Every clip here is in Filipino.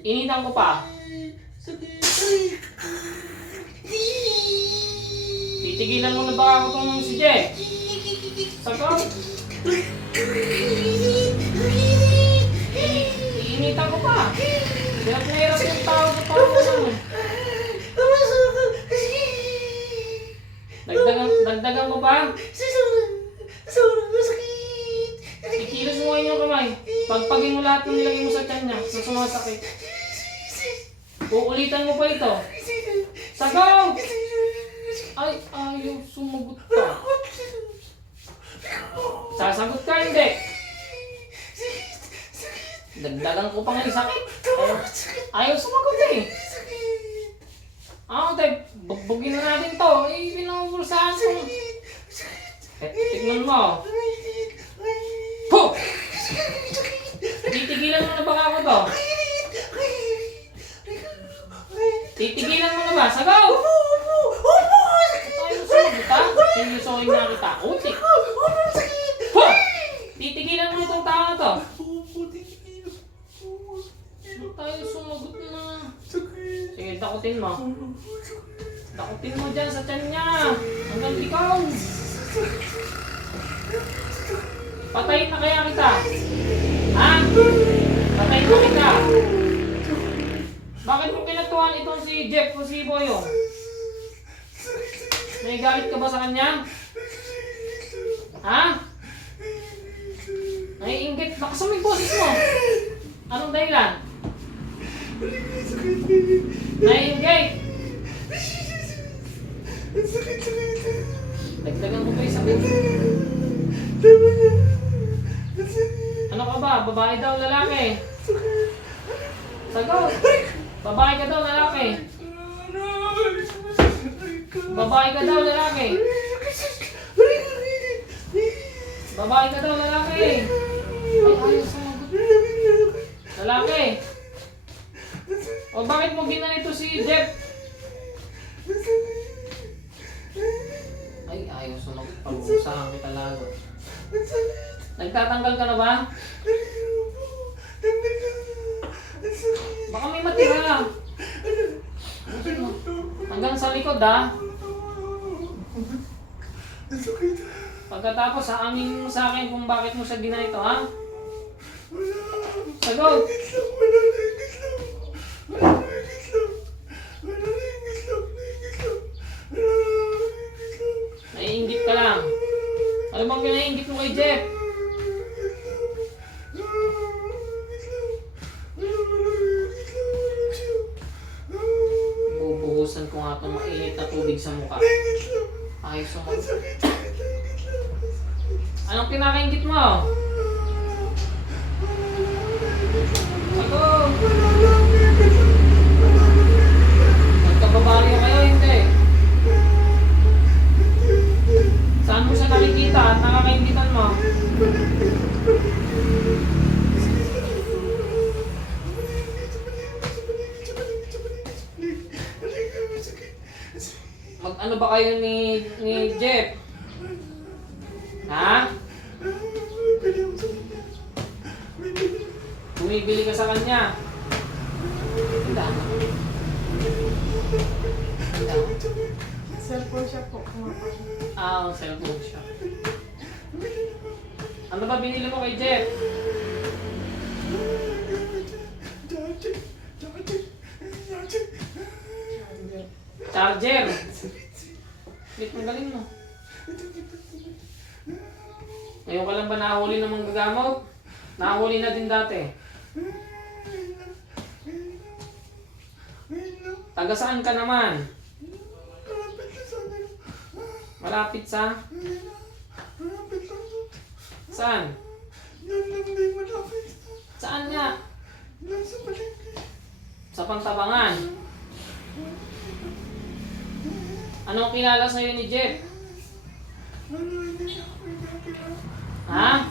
Initan ko pa. Titigilan mo na ba ako itong si Jeff? Sagaw. Iinitan ko pa. Hirap na hirap yung tao sa tao mo. Dagdagan ko pa. Ikilos mo ngayon yung kamay. Pagpagin mo lahat ng nilagay mo sa tiyan niya. Sa sumasakit. Uulitan mo pa ito. Sagaw! Ay, ayaw sumagot ka. Sasagot ka, hindi. Dagdagan ko pa nga yung sakit. Ayaw sumagot eh. Tayo, bugbugin na natin to. Pinamumulsahan ko. Tignan mo. Ho! Titigilan mo na ba ako to? Titigilan mo na ba? Sagaw! Tayo sumagot ha? Sinusoy na kita. Utik. Ho! Titigilan mo itong tao na to. Tayo sumagot na. Sige, dakutin mo. Dakutin mo dyan sa tiyan niya. Hanggang ikaw. Patayin na kaya kita. Ha? Patayin mo kita. Bakit mo pinatuhan itong si Jeff o si Boyo? May galit ka ba sa kanya? Ha? Naiinggit. Lakas mo yung boses mo. Anong dahilan? Naiinggit. Dagdagan ko pa yung sakit. Ano ka ba? Babae daw, lalaki? Sagot! Babae ka daw, lalaki? Babae ka daw, lalaki? Babae ka daw, lalaki? Ay, ayaw sumagot. Lalaki? O bakit mo ginanito si Jeff? Ay, ayaw sumagot. Pag-usahan kita lalo. Nagtatanggal ka na ba? Baka may matira. Hanggang sa likod ha. Pagkatapos haamin mo sa akin kung bakit mo siya ginanito ha. Sagot! Naiinggit ka lang. Ano bang pinaiinggit mo kay Jeff? Bubuhusan ko nga itong mainit na tubig sa mukha. Ayos sumagot. Anong pinakainggit mo? Sagot! Magkababaryo kayo, hindi. Saan mo siya nakikita at nakakaingitan mo? Mag-ano ba kayo ni Jeff? Ha? Bumibili ka sa kanya? Hindi. Cellphone siya po. Cellphone siya. Ano ba binili mo kay Jeff? Charger. Bit mo galing mo. Ngayon ka lang ba nahuli ng mga gagamot? Nahuli na din dati. Taga saan ka naman? Malapit sa? Saan? Saan nga? Sa Pantabangan. Anong kilala sa'yo ni Jeff? Ha?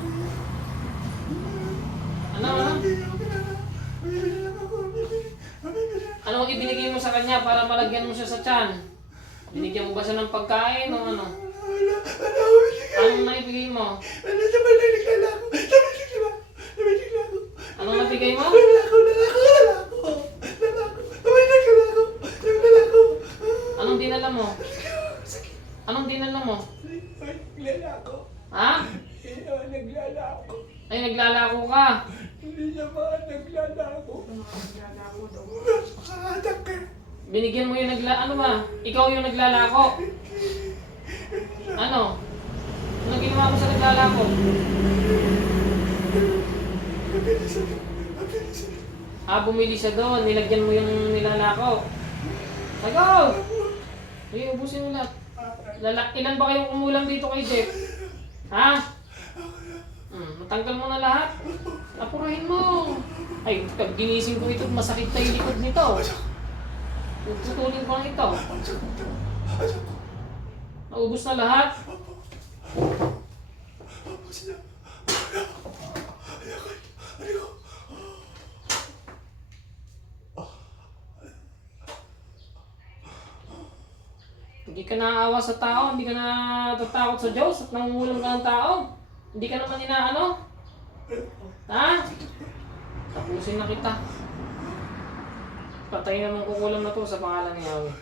Ano? Anong ibinigay mo sa kanya para malagyan mo siya sa tiyan? Binigyan mo ba siya ng pagkain o ano? Anong naibigay mo? Anong nabigay mo? naman naglalako. Naglalako daw. Makahatak ka. Binigyan mo yung ano ba? Ikaw yung naglalako. Ano? Ano ginawa mo sa naglalako? Bumili siya doon. Nilagyan mo yung nilalako. Tagaw! Ay, ubusin mo lahat. Ilan ba kayong umulang dito kay Jeff? Ha? Matanggal mo na lahat. Apurahin mo. Ay, pag ginising ko ito, masakit na yung likod nito. Tutulin ko lang ito. Naubos na lahat. Hindi ka naaawa sa tao, hindi ka natatakot sa Diyos at nangungulang ka ng tao. Hindi ka naman inaano. Ha? Tapusin na kita. Patay naman kukulam na to sa pangalan ni Yahweh.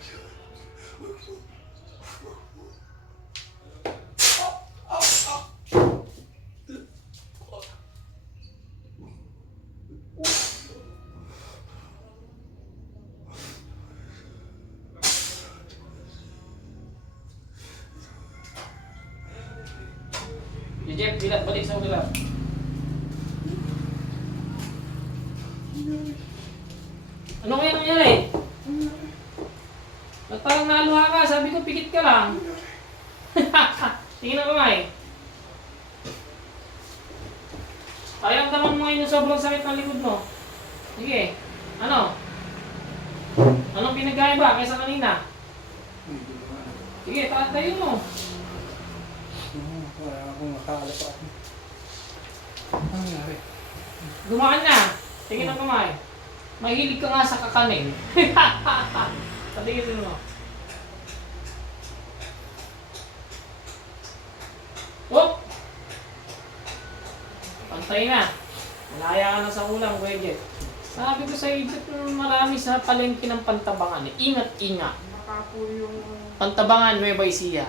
Jeff, balik sa ulat. Ano kaya nangyari? Ba't parang naluha ka? Sabi ko, pikit ka lang. Tingin ang kamay. Pakiramdaman mo ngayon yung sobrang sakit ng likod mo. Sige. Ano? Anong pinagkaiba kaysa kanina? Sige, tayo mo. Wala akong makalapa. Ano nangyari? Gumaan na. Tingin ang kamay. Mahilig ka nga sa kakanin. Patingin mo. Oh! Pantay na. Malaya ka na sa ulam, Kuya Jeff. Sabi ko sa iyo, marami sa palengke ng Pantabangan. Ingat-ingat. Baka po yung... Pantabangan, Nueva Ecija.